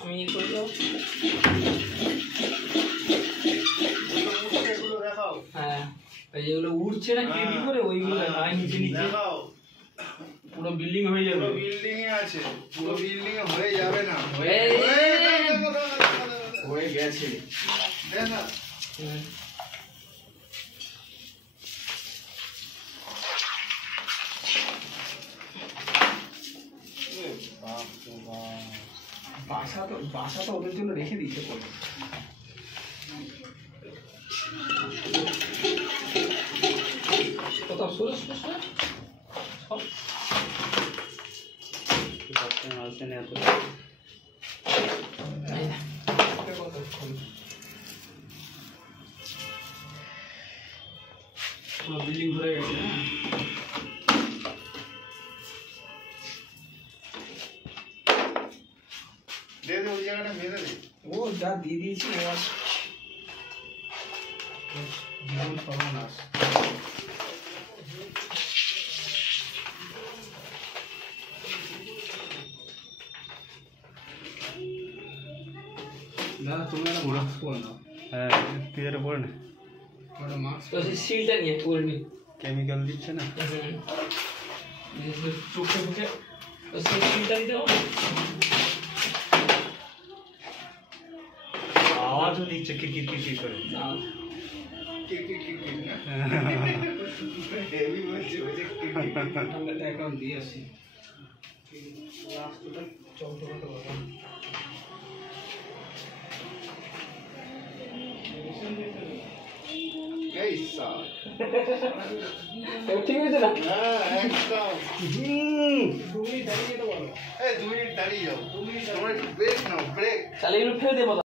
আমি করে দাও। হ্যাঁ যেগুলো উঠছে না কেবি করে ওইগুলো নিচে নিচে পুরো বিল্ডিং হয়ে যাবে। পুরো বিল্ডিং এ আছে, পুরো বিল্ডিং এ হয়ে যাবে না, হয়ে গেছে। দেখা বাসা তো ওদের জন্য রেখে দিয়েছে পরে। কোথাও সরে বিল্ডিং ঘুরে গেছে। ওই জায়গাটা মেরে দে। ও যা দিয়ে দিয়েছি এবার জীবন সর্বনাশ। দাদা তুমি একটা মাস্ক পরে নাও। হ্যাঁ তুই এটা পরে না, একটা মাস্ক সিলটা নিয়ে পরে নি, কেমিক্যাল দিচ্ছে না। চোখে মুখে সিলটা দিতে হবে। আওয়াজও দিচ্ছে কিরকির কিরকির করে। আমরা এখন দিয়ে আসি রাস্তাটা চলতে পারবো। ঠিক আছে না? হ্যাঁ একদম। 2 মিনিট দাঁড়িয়ে যেতে বলো। 2 মিনিট দাঁড়িয়ে যাও, 2 মিনিট ব্রেক নাও, ব্রেক। তাহলে এগুলো ফেলে দেবো।